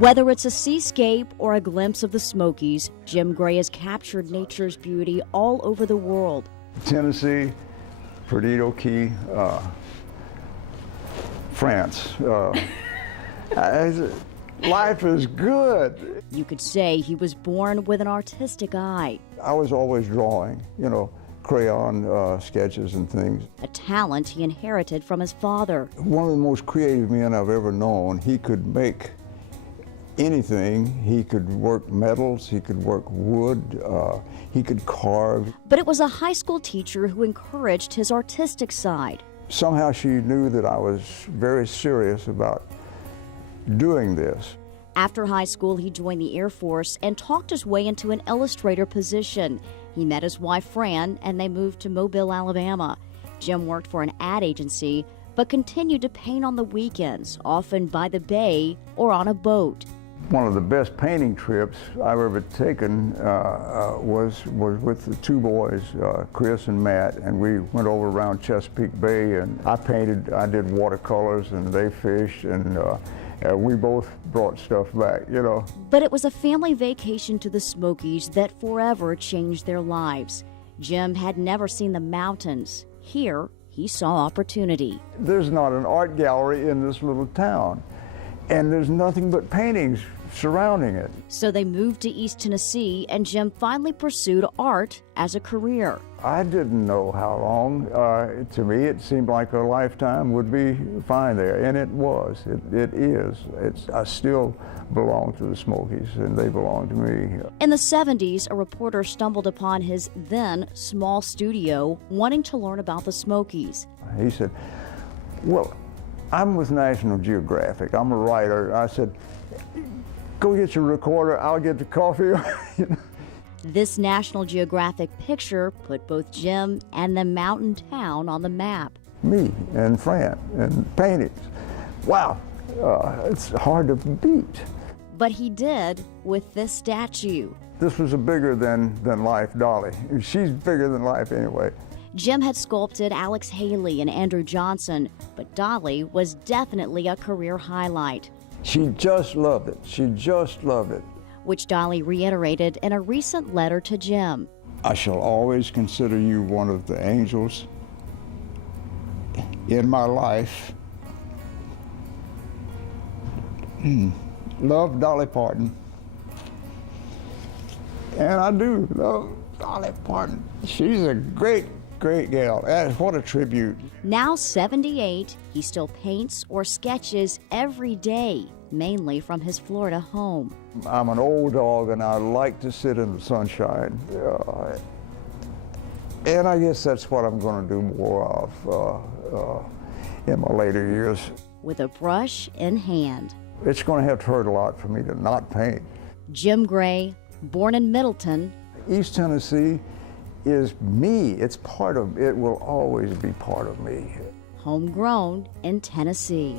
Whether it's a seascape or a glimpse of the Smokies, Jim Gray has captured nature's beauty all over the world. Tennessee, Perdido Key, France. Life is good. You could say he was born with an artistic eye. I was always drawing, crayon sketches and things. A talent he inherited from his father. One of the most creative men I've ever known. He could make anything. He could work metals, he could work wood, he could carve. But it was a high school teacher who encouraged his artistic side. Somehow she knew that I was very serious about doing this. After high school, he joined the Air Force and talked his way into an illustrator position. He met his wife, Fran, and they moved to Mobile, Alabama. Jim worked for an ad agency, but continued to paint on the weekends, often by the bay or on a boat. One of the best painting trips I've ever taken was with the two boys, Chris and Matt, and we went over around Chesapeake Bay, and I did watercolors, and they fished, and we both brought stuff back, But it was a family vacation to the Smokies that forever changed their lives. Jim had never seen the mountains. Here, he saw opportunity. There's not an art gallery in this little town, and there's nothing but paintings surrounding it. So they moved to East Tennessee, and Jim finally pursued art as a career. I didn't know how long. To me, it seemed like a lifetime would be fine there, and it was. It is. I still belong to the Smokies, and they belong to me. In the 70s, a reporter stumbled upon his then small studio, wanting to learn about the Smokies. He said, well, I'm with National Geographic. I'm a writer. I said, go get your recorder, I'll get the coffee. This National Geographic picture put both Jim and the mountain town on the map. Me and Fran and paintings. Wow, it's hard to beat. But he did with this statue. This was a bigger than life dolly. She's bigger than life anyway. Jim had sculpted Alex Haley and Andrew Johnson, but Dolly was definitely a career highlight. She just loved it. She just loved it. Which Dolly reiterated in a recent letter to Jim. I shall always consider you one of the angels in my life. Love, Dolly Parton. And I do love Dolly Parton. She's a great gal. What a tribute. Now 78, he still paints or sketches every day, mainly from his Florida home. I'm an old dog, and I like to sit in the sunshine. And I guess that's what I'm going to do more of in my later years. With a brush in hand. It's going to have to hurt a lot for me to not paint. Jim Gray, born in Middleton. East Tennessee is me. It's part of, it will always be part of me. Homegrown in Tennessee.